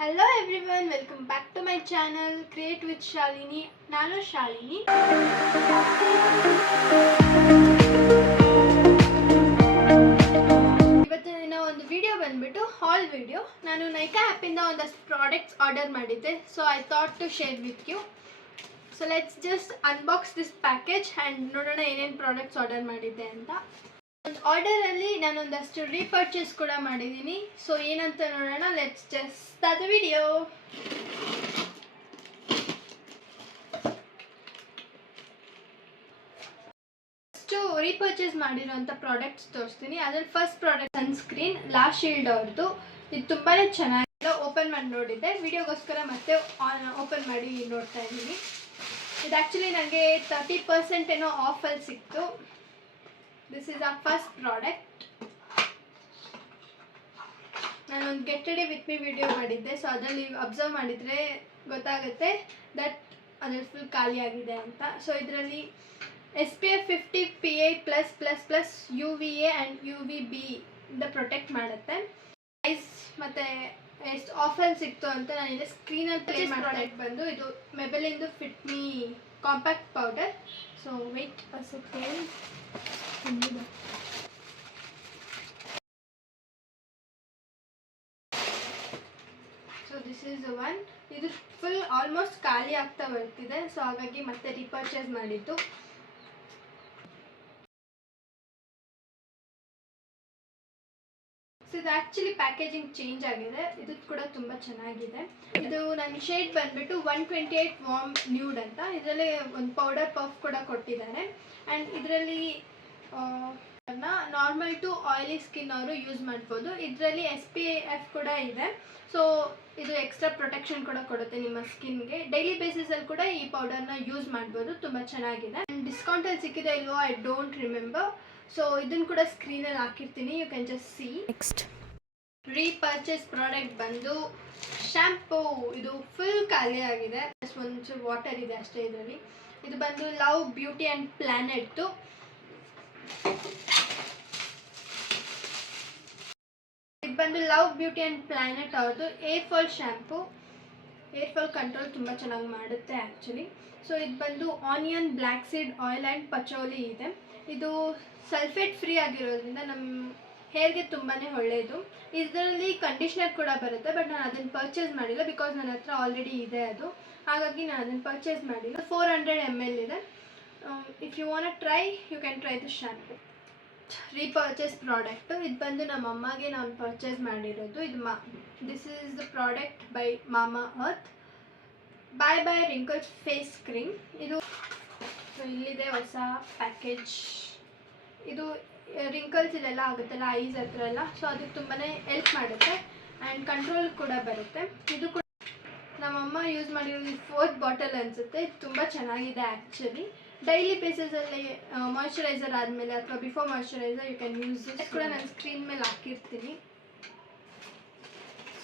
Hello everyone, welcome back to my channel Create with Shalini. ನಾನು ಶಾಲಿನಿ. ಇವತ್ತಿನ ಒಂದು video ಬಂದ್ಬಿಟ್ಟು ಹಾಲ್ ವಿಡಿಯೋ. ನಾನು ನೈಕಾ ಆ್ಯಪಿಂದ ಒಂದಷ್ಟು ಪ್ರಾಡಕ್ಟ್ಸ್ ಆರ್ಡರ್ ಮಾಡಿದ್ದೆ, so I thought to share with you. So let's just unbox this package and ನೋಡೋಣ ಏನೇನು ಪ್ರಾಡಕ್ಟ್ಸ್ ಆರ್ಡರ್ ಮಾಡಿದ್ದೆ ಅಂತ. ಒಂದು ಆರ್ಡರಲ್ಲಿ ನಾನೊಂದಷ್ಟು ರೀಪರ್ಚೇಸ್ ಕೂಡ ಮಾಡಿದ್ದೀನಿ. ಸೊ ಏನಂತ ನೋಡೋಣ, let's just start the video. First repurchase ಮಾಡಿರೋಂಥ ಪ್ರಾಡಕ್ಟ್ಸ್ ತೋರಿಸ್ತೀನಿ. ಅದ್ರಲ್ಲಿ first product sunscreen lush shield ಅವ್ರದ್ದು. ಇದು ತುಂಬಾ ಚೆನ್ನಾಗಿಲ್ಲ, ಓಪನ್ ಮಾಡಿ ನೋಡಿದ್ದೆ, ವಿಡಿಯೋಗೋಸ್ಕರ ಮತ್ತೆ ಓಪನ್ ಮಾಡಿ ನೋಡ್ತಾ ಇದ್ದೀನಿ. ಇದು ಆ್ಯಕ್ಚುಲಿ ನನಗೆ 30% ಏನೋ ಆಫಲ್ಲಿ ಸಿಕ್ತು. This is a first product. ನಾನೊಂದು get ready with me video ಮಾಡಿದ್ದೆ, ಸೊ ಅದರಲ್ಲಿ ಅಬ್ಸರ್ವ್ ಮಾಡಿದರೆ ಗೊತ್ತಾಗುತ್ತೆ ದಟ್ ಅದ್ರಲ್ಲಿ ಫುಲ್ ಖಾಲಿ ಆಗಿದೆ ಅಂತ. ಸೊ ಇದರಲ್ಲಿ SPF 50 PA+++ UVA and UVB ಇಂದ ಪ್ರೊಟೆಕ್ಟ್ ಮಾಡುತ್ತೆ. ಪ್ರೈಸ್ ಮತ್ತು ಎಷ್ಟು ಆಫರ್ ಸಿಕ್ತು ಅಂತ ನಾನು ಇಲ್ಲಿ ಸ್ಕ್ರೀನಲ್ಲಿ ಪ್ಲೇ ಪ್ರಾಡಕ್ಟ್ ಬಂದು ಇದು ಮೆಬೆಲಿಂದು fit me compact powder. So wait a second. So this is one. ಇದು ಫುಲ್ ಆಲ್ಮೋಸ್ಟ್ ಖಾಲಿ ಆಗ್ತಾ ಬರ್ತಿದೆ, ಸೊ ಹಾಗಾಗಿ ಮತ್ತೆ ರೀಪರ್ಚೇಸ್ ಮಾಡಿದ್ದು. ಸೊ ಇದು ಆ್ಯಕ್ಚುಲಿ ಪ್ಯಾಕೇಜಿಂಗ್ ಚೇಂಜ್ ಆಗಿದೆ, ಇದು ಕೂಡ ತುಂಬ ಚೆನ್ನಾಗಿದೆ. ಇದು ನನ್ನ ಶೇಡ್ ಬಂದುಬಿಟ್ಟು 128 ವಾರ್ಮ್ ನ್ಯೂಡ್ ಅಂತ. ಇದರಲ್ಲಿ ಒಂದು ಪೌಡರ್ ಪಫ್ ಕೂಡ ಕೊಟ್ಟಿದ್ದಾರೆ. ಆ್ಯಂಡ್ ಇದರಲ್ಲಿ ನಾರ್ಮಲ್ ಟು ಆಯಿಲಿ ಸ್ಕಿನ್ ಅವರು ಯೂಸ್ ಮಾಡ್ಬೋದು. ಇದರಲ್ಲಿ SPF ಕೂಡ ಇದೆ, ಸೊ ಇದು ಎಕ್ಸ್ಟ್ರಾ ಪ್ರೊಟೆಕ್ಷನ್ ಕೂಡ ಕೊಡುತ್ತೆ ನಿಮ್ಮ ಸ್ಕಿನ್ಗೆ. ಡೈಲಿ ಬೇಸಿಸಲ್ಲಿ ಕೂಡ ಈ ಪೌಡರ್ನ ಯೂಸ್ ಮಾಡ್ಬೋದು, ತುಂಬ ಚೆನ್ನಾಗಿದೆ. ಆ್ಯಂಡ್ ಡಿಸ್ಕೌಂಟಲ್ಲಿ ಸಿಕ್ಕಿದೆ ಇಲ್ವೋ ಐ ಡೋಂಟ್ ರಿಮೆಂಬರ್. ಸೊ ಇದನ್ನು ಕೂಡ ಸ್ಕ್ರೀನಲ್ಲಿ ಹಾಕಿರ್ತೀನಿ, you can just see. Next repurchase product ಬಂದು ಶ್ಯಾಂಪೂ. ಇದು ಫುಲ್ ಖಾಲಿ ಆಗಿದೆ, ಜಸ್ಟ್ ಒಂಚೂರು ವಾಟರ್ ಇದೆ ಅಷ್ಟೇ ಇದರಲ್ಲಿ. ಇದು ಬಂದು ಲವ್ ಬ್ಯೂಟಿ ಆ್ಯಂಡ್ ಪ್ಲ್ಯಾನೆಟ್ದು. ಇದು ಬಂದು ಲವ್ ಬ್ಯೂಟಿ ಆ್ಯಂಡ್ ಪ್ಲ್ಯಾನೆಟ್ ಅವ್ರದ್ದು hair fall shampoo. Hair fall control ತುಂಬ ಚೆನ್ನಾಗಿ ಮಾಡುತ್ತೆ ಆ್ಯಕ್ಚುಲಿ. ಸೊ ಇದು ಬಂದು onion, black seed oil and patchouli ಇದೆ. ಇದು ಸಲ್ಫೇಟ್ ಫ್ರೀ ಆಗಿರೋದ್ರಿಂದ ನಮ್ಮ ಹೇರ್ಗೆ ತುಂಬಾ ಒಳ್ಳೆಯದು. ಇದರಲ್ಲಿ ಕಂಡೀಷ್ನರ್ ಕೂಡ ಬರುತ್ತೆ, ಬಟ್ ನಾನು ಅದನ್ನು ಪರ್ಚೇಸ್ ಮಾಡಿಲ್ಲ ಬಿಕಾಸ್ ನನ್ನ ಹತ್ರ ಆಲ್ರೆಡಿ ಇದೆ ಅದು, ಹಾಗಾಗಿ ನಾನು ಅದನ್ನು ಪರ್ಚೇಸ್ ಮಾಡಿಲ್ಲ. 400 ml ಇದೆ. If you want try you can try the shampoo. Repurchase product. ಇದು ಬಂದು ನಮ್ಮ ಅಮ್ಮಗೆ ನಾನು ಪರ್ಚೇಸ್ ಮಾಡಿರೋದು. ಇದು this is the product by Mamaearth bye bye wrinkles face cream. ಇದು ಇಲ್ಲಿದೆ ಹೊಸ ಪ್ಯಾಕೇಜ್. ಇದು ರಿಂಕಲ್ಸ್ ಇಲ್ಲೆಲ್ಲ ಆಗುತ್ತಲ್ಲ ಐಸ್ ಹತ್ರ ಎಲ್ಲ, ಸೊ ಅದಕ್ಕೆ ತುಂಬಾ ಹೆಲ್ಪ್ ಮಾಡುತ್ತೆ ಆ್ಯಂಡ್ ಕಂಟ್ರೋಲ್ ಕೂಡ ಬರುತ್ತೆ. ಇದು ಕೂಡ ನಮ್ಮಮ್ಮ ಯೂಸ್ ಮಾಡಿರೋದು 4th ಬಾಟಲ್ ಅನಿಸುತ್ತೆ. ಇದು ತುಂಬ ಚೆನ್ನಾಗಿದೆ ಆ್ಯಕ್ಚುಲಿ. ಡೈಲಿ ಬೇಸಿಸಲ್ಲಿ ಮಾಯ್ಶ್ಚರೈಸರ್ ಆದಮೇಲೆ ಅಥವಾ before moisturiser you can use this. ಕೂಡ ನಾನು ಸ್ಕ್ರೀನ್ ಮೇಲೆ ಹಾಕಿರ್ತೀನಿ.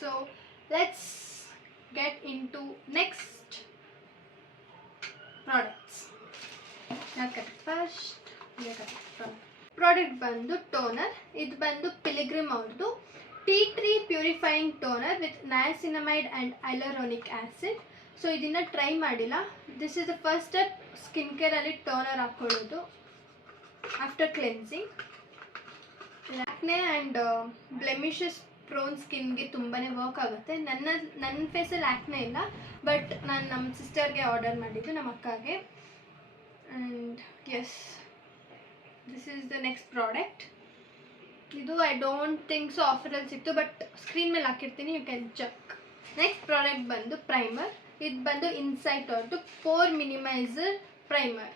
So let's get into next products. First product ಬಂದು ಟೋನರ್. ಇದು ಬಂದು ಪಿಲಿಗ್ರಿಮ್ ಅವ್ರದ್ದು tea tree purifying toner with niacinamide and hyaluronic acid. So ಇದನ್ನು ಟ್ರೈ ಮಾಡಿಲ್ಲ. This is the first step skin ಕೇರಲ್ಲಿ ಟೋನರ್ ಹಾಕ್ಕೊಳ್ಳೋದು after cleansing. Acne and blemishes prone ಸ್ಕಿನ್ಗೆ ತುಂಬಾ ವರ್ಕ್ ಆಗುತ್ತೆ. ನನ್ನ ಫೇಸಲ್ಲಿ ಆ್ಯಕ್ನೆ ಇಲ್ಲ, ಬಟ್ ನಾನು ನಮ್ಮ ಸಿಸ್ಟರ್ಗೆ ಆರ್ಡರ್ ಮಾಡಿದ್ದು, ನಮ್ಮ ಅಕ್ಕಗೆ. And yes, this is the next product. ಇದು ಐ ಡೋಂಟ್ ಥಿಂಕ್ ಸೊ ಆಫರಲ್ಲಿ ಸಿಕ್ತು, ಬಟ್ ಸ್ಕ್ರೀನ್ ಮೇಲೆ ಹಾಕಿರ್ತೀನಿ, you can check. Next product ಬಂದು ಪ್ರೈಮರ್. ಇದು ಬಂದು ಇನ್ಸೈಟ್ ಅವ್ರದ್ದು ಪೋರ್ ಮಿನಿಮೈಸರ್ ಪ್ರೈಮರ್.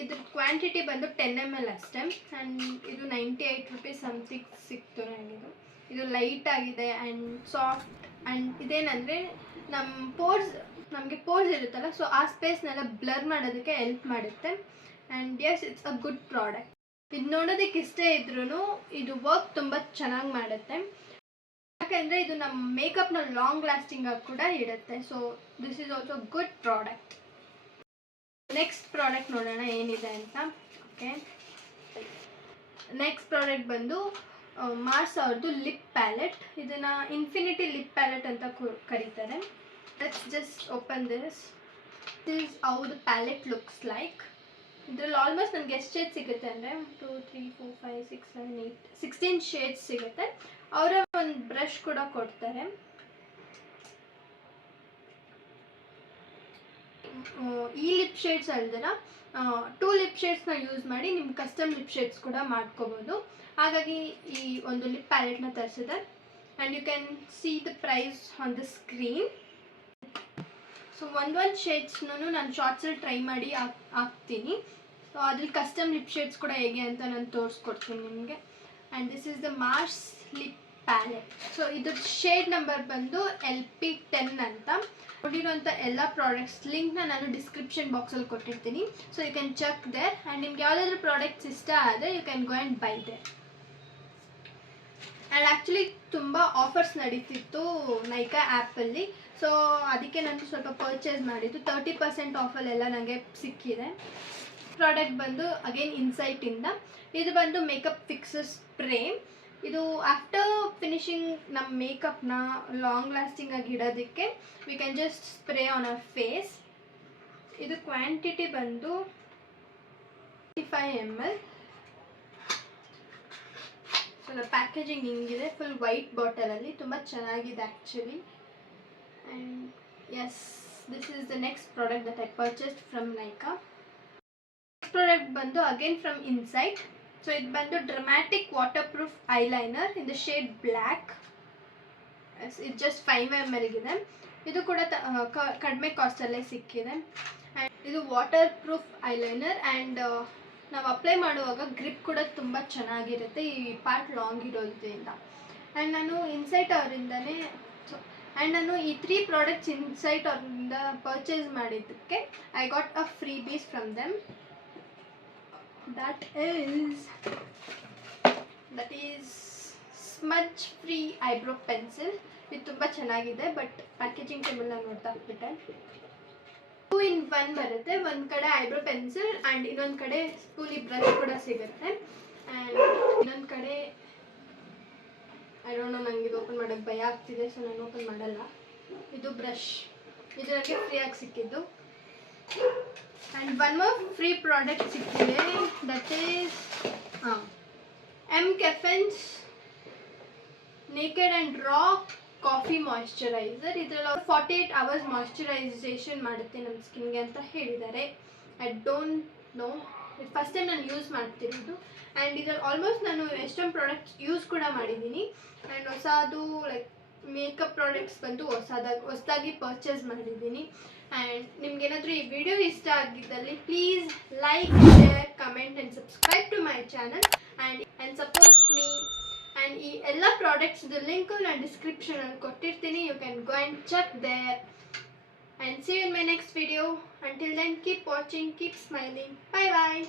ಇದ್ರ ಕ್ವಾಂಟಿಟಿ ಬಂದು 10 ml ಅಷ್ಟೇ. ಆ್ಯಂಡ್ ಇದು 98 ರೂಪೀಸ್ ಸಮಥಿಂಗ್ ಸಿಕ್ತು ನನಗಿದು. ಇದು ಲೈಟ್ ಆಗಿದೆ ಆ್ಯಂಡ್ ಸಾಫ್ಟ್. ಆ್ಯಂಡ್ ಇದೇನಂದರೆ ನಮಗೆ ಪೋರ್ಸ್ ಇರುತ್ತಲ್ಲ, ಸೊ ಆ ಸ್ಪೇಸ್ನೆಲ್ಲ ಬ್ಲರ್ ಮಾಡೋದಕ್ಕೆ ಹೆಲ್ಪ್ ಮಾಡುತ್ತೆ. And yes, it's a good product. ಇದು ನೋಡೋದಕ್ಕೆ ಇಷ್ಟೇ ಇದ್ರೂ ಇದು ವರ್ಕ್ ತುಂಬ ಚೆನ್ನಾಗಿ ಮಾಡುತ್ತೆ, ಯಾಕೆಂದರೆ ಇದು ನಮ್ಮ ಮೇಕಪ್ನ ಲಾಂಗ್ ಲಾಸ್ಟಿಂಗ್ ಆಗಿ ಕೂಡ ಇಡುತ್ತೆ. So this is also good product. Next product ನೋಡೋಣ ಏನಿದೆ ಅಂತ. ಓಕೆ, ನೆಕ್ಸ್ಟ್ ಪ್ರಾಡಕ್ಟ್ ಬಂದು ಮಾರ್ಸ್ ಅವ್ರದ್ದು ಲಿಪ್ ಪ್ಯಾಲೆಟ್. ಇದನ್ನು ಇನ್ಫಿನಿಟಿ ಲಿಪ್ ಪ್ಯಾಲೆಟ್ ಅಂತ ಕರೀತಾರೆ. Let's just open this is how the palette looks like. ಇದರಲ್ಲಿ ಆಲ್ಮೋಸ್ಟ್ ನನಗೆ ಎಷ್ಟು ಶೇಡ್ಸ್ ಸಿಗುತ್ತೆ ಅಂದರೆ 2 3 4 5 6 7 8 16 ಶೇಡ್ಸ್ ಸಿಗುತ್ತೆ. ಅವರ ಒಂದು ಬ್ರಷ್ ಕೂಡ ಕೊಡ್ತಾರೆ. ಈ ಲಿಪ್ ಶೇಡ್ಸ್ ಅಲ್ದಿರ 2 ಲಿಪ್ ಶೇಡ್ಸ್ನ ಯೂಸ್ ಮಾಡಿ ನಿಮ್ಮ ಕಸ್ಟಮ್ ಲಿಪ್ ಶೇಡ್ಸ್ ಕೂಡ ಮಾಡ್ಕೋಬೋದು. ಹಾಗಾಗಿ ಈ ಒಂದು ಲಿಪ್ ಪ್ಯಾಲೆಟ್ನ ತರಿಸಿದೆ. And you can see the price on the screen. So ಒಂದೊಂದು ಶೇಡ್ಸ್ನೂ ನಾನು ಶಾರ್ಟ್ಸಲ್ಲಿ ಟ್ರೈ ಮಾಡಿ ಹಾಕ್ತೀನಿ. ಸೊ ಅದ್ರಲ್ಲಿ ಕಸ್ಟಮ್ ಲಿಪ್ ಶೇಡ್ಸ್ ಕೂಡ ಹೇಗೆ ಅಂತ ನಾನು ತೋರಿಸ್ಕೊಡ್ತೀನಿ ನಿಮಗೆ. And this is the Mars lip palette. So ಇದ್ರ ಶೇಡ್ ನಂಬರ್ ಬಂದು LP10 ಅಂತ. ನೋಡಿರೋಂಥ ಎಲ್ಲ ಪ್ರಾಡಕ್ಟ್ಸ್ ಲಿಂಕ್ನ ನಾನು ಡಿಸ್ಕ್ರಿಪ್ಷನ್ ಬಾಕ್ಸಲ್ಲಿ ಕೊಟ್ಟಿರ್ತೀನಿ. So you can check there. And ನಿಮ್ಗೆ ಯಾವುದಾದ್ರೂ ಪ್ರಾಡಕ್ಟ್ಸ್ ಇಷ್ಟ ಆದರೆ you can go and buy there. And actually ತುಂಬ ಆಫರ್ಸ್ ನಡೀತಿತ್ತು ನೈಕಾ ಆ್ಯಪಲ್ಲಿ. ಸೊ ಅದಕ್ಕೆ ನಾನು ಸ್ವಲ್ಪ ಪರ್ಚೇಸ್ ಮಾಡಿದ್ದು. 30% ಆಫಲ್ಲೆಲ್ಲ ನನಗೆ ಸಿಕ್ಕಿದೆ. ಪ್ರಾಡಕ್ಟ್ ಬಂದು ಅಗೇನ್ ಇನ್ಸೈಟಿಂದ. ಇದು ಬಂದು ಮೇಕಪ್ ಫಿಕ್ಸರ್ ಸ್ಪ್ರೇ. ಇದು ಆಫ್ಟರ್ ಫಿನಿಶಿಂಗ್ ನಮ್ಮ ಮೇಕಪ್ನ ಲಾಂಗ್ ಲಾಸ್ಟಿಂಗ್ ಆಗಿ ಇಡೋದಕ್ಕೆ we can just spray on our face. ಇದು ಕ್ವಾಂಟಿಟಿ ಬಂದು 55 ml. ಸೊ ಪ್ಯಾಕೇಜಿಂಗ್ ಹಿಂಗಿದೆ, ಫುಲ್ ವೈಟ್ ಬಾಟಲಲ್ಲಿ. ತುಂಬ ಚೆನ್ನಾಗಿದೆ actually. And yes, this is the next product that I purchased from Nykaa. Next product ಬಂದು ಅಗೇನ್ ಫ್ರಮ್ ಇನ್ಸೈಟ್. ಸೊ ಇದು ಬಂದು dramatic water proof eyeliner in the shade black. ಇದು ಜಸ್ಟ್ 5 ml ಇದೆ. ಇದು ಕೂಡ ಕಡಿಮೆ ಕಾಸ್ಟಲ್ಲೇ ಸಿಕ್ಕಿದೆ. ಆ್ಯಂಡ್ ಇದು ವಾಟರ್ ಪ್ರೂಫ್ ಐಲೈನರ್. ಆ್ಯಂಡ್ ನಾವು ಅಪ್ಲೈ ಮಾಡುವಾಗ ಗ್ರಿಪ್ ಕೂಡ ತುಂಬ ಚೆನ್ನಾಗಿರುತ್ತೆ ಈ ಪಾರ್ಟ್ ಲಾಂಗ್ ಇರೋದ್ರಿಂದ. ಆ್ಯಂಡ್ ನಾನು ಇನ್ಸೈಟ್ ಅವರಿಂದನೇ ನಾನು ಈ 3 ಪ್ರಾಡಕ್ಟ್ಸ್ ಇನ್ಸೈಟ್ ಅವರಿಂದ ಪರ್ಚೇಸ್ ಮಾಡಿದ್ದಕ್ಕೆ I got a free piece from them. that is smudge free eyebrow pencil. ಇದು ತುಂಬ ಚೆನ್ನಾಗಿದೆ. ಬಟ್ ಪ್ಯಾಕೇಜಿಂಗ್ ಟೇಬಲ್ ನಾನು ನೋಡ್ತಾ ಹೋಗ್ಬಿಟ್ಟೆ. 2 in 1 ಬರುತ್ತೆ. ಒಂದು ಕಡೆ ಐಬ್ರೋ ಪೆನ್ಸಿಲ್ ಆ್ಯಂಡ್ ಇನ್ನೊಂದು ಕಡೆ ಸ್ಪೂಲಿ ಬ್ರಷ್ ಕೂಡ ಸಿಗುತ್ತೆ. ಆ್ಯಂಡ್ ಇನ್ನೊಂದು ಕಡೆ ಐ ಡೋಂಟ್ ನೋ, ನನಗೆ ಇದು ಓಪನ್ ಮಾಡೋಕ್ಕೆ ಭಯ ಆಗ್ತಿದೆ, ಸೊ ನಾನು ಓಪನ್ ಮಾಡಲ್ಲ. ಇದು ಬ್ರಷ್. ಇದು ನನಗೆ ಫ್ರೀಯಾಗಿ ಸಿಕ್ಕಿದ್ದು. And one more free product ಸಿಕ್ಕಿದೆ. That is MCafe's naked and raw coffee moisturiser. ಇದರಲ್ಲಿ 48 hours ಮಾಯ್ಶ್ಚರೈಸೇಷನ್ ಮಾಡುತ್ತೆ ನಮ್ಮ ಸ್ಕಿನ್ಗೆ ಅಂತ ಹೇಳಿದ್ದಾರೆ. ಐ ಡೋಂಟ್ ನೋ, ಇದು ಫಸ್ಟ್ ಟೈಮ್ ನಾನು ಯೂಸ್ ಮಾಡ್ತಿರೋದು. ಆ್ಯಂಡ್ ಇದರಲ್ಲಿ ಆಲ್ಮೋಸ್ಟ್ ನಾನು ಎಷ್ಟೊಂದು ಪ್ರಾಡಕ್ಟ್ಸ್ ಯೂಸ್ ಕೂಡ ಮಾಡಿದ್ದೀನಿ. ಆ್ಯಂಡ್ ಹೊಸದು ಲೈಕ್ ಮೇಕಪ್ ಪ್ರಾಡಕ್ಟ್ಸ್ ಬಂದು ಹೊಸದಾಗಿ ಪರ್ಚೇಸ್ ಮಾಡಿದ್ದೀನಿ. ಆ್ಯಂಡ್ ನಿಮ್ಗೇನಾದರೂ ಈ ವಿಡಿಯೋ ಇಷ್ಟ ಆಗಿದ್ದಲ್ಲಿ please like, share, comment and subscribe to my channel and support me. And ಈ ಎಲ್ಲ ಪ್ರಾಡಕ್ಟ್ಸ್ದು ಲಿಂಕು ನಾನು ಡಿಸ್ಕ್ರಿಪ್ಷನಲ್ಲಿ ಕೊಟ್ಟಿರ್ತೀನಿ. You can go and check there. And see you in my next video. Until then, keep watching, keep smiling. Bye bye.